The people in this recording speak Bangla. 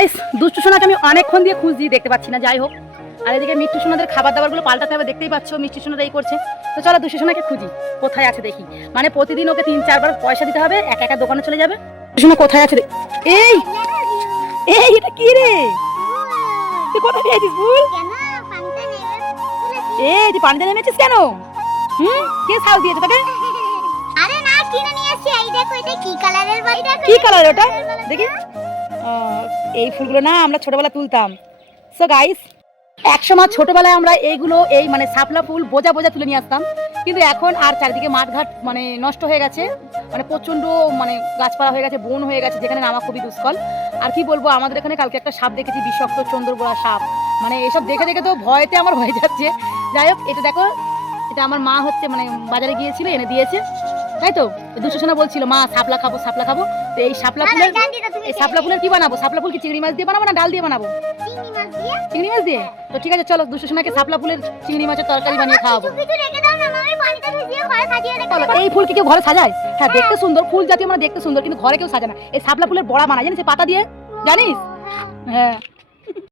গাইস দুষ্টু সোনাকে আমি অনেকক্ষণ দিয়ে খুঁজছি, দেখতে পাচ্ছি না। যাই হোক, আর এদিকে মিষ্টি সোনাদের খাবার দাবারগুলো পাল্টাতে হবে, দেখতেই পাচ্ছ মিষ্টি সোনাটা এই করছে। তো চলো দুষ্টু সোনাকে খুঁজি, কোথায় আছে দেখি। মানে প্রতিদিন ওকে 3-4 বার পয়সা দিতে হবে, একা একা দোকানে চলে যাবে। দুষ্টু সোনা কোথায় আছে? এই এই এটা কি রে? তুই কোথায় পেয়েছিস ফুল? এই তুই পানিতে নেমেছিস কেন? কে সাল দিয়েছে তোকে? আরে না, কিনে নিয়ে এসেছি। এই দেখো, এটা কি কালারের বাড়ি? দেখো কি কালার ওটা দেখি। এই ফুলগুলো না আমরা ছোটবেলা তুলতাম। সো গাইস, একসময় ছোটবেলায় আমরা এইগুলো এই মানে শাপলা ফুল বোঝা বোঝা তুলে নিয়ে আসতাম, কিন্তু এখন আর চারিদিকে মাঠঘাট মানে নষ্ট হয়ে গেছে, মানে প্রচণ্ড মানে গাছপালা হয়ে গেছে, বন হয়ে গেছে, যেখানে নামা খুবই দুষ্কর। আর কি বলবো, আমাদের এখানে কালকে একটা সাপ দেখেছি, বিষাক্ত চন্দ্রবোড়া সাপ। মানে এসব দেখে দেখে তো ভয়তে আমার হয়ে যাচ্ছে। যাই হোক, এটা দেখো, এটা আমার মা হচ্ছে মানে বাজারে গিয়েছিল, এনে দিয়েছে, তাই তো। দুষ্টু সোনা বলছিল মা শাপলা খাবো শাপলা খাবো। তো এই শাপলা ফুলের কি বানাবো? শাপলা ফুল কি চিংড়ি মাছ দিয়ে বানাবো না ডাল দিয়ে বানাবো? চিংড়ি মাছ দিয়ে। চিংড়ি মাছ দিয়ে? তো ঠিক আছে, চলো দুষ্টু সোনাকে শাপলা ফুলের চিংড়ি মাছের তরকারি বানিয়ে খাওয়াবো। কিছু রেখে দাও না, আমি পানিতে ভিজিয়ে ঘরে সাজিয়ে রেখে চলো, দেব। এই ফুল কি কেউ ঘরে সাজায়? হ্যাঁ, দেখতে সুন্দর, ফুল জাতীয় মানে দেখতে সুন্দর, কিন্তু ঘরে কেউ সাজায় না। এই শাপলা ফুলের বড়া বানায় জানিস, এই পাতা দিয়ে, জানিস? হ্যাঁ।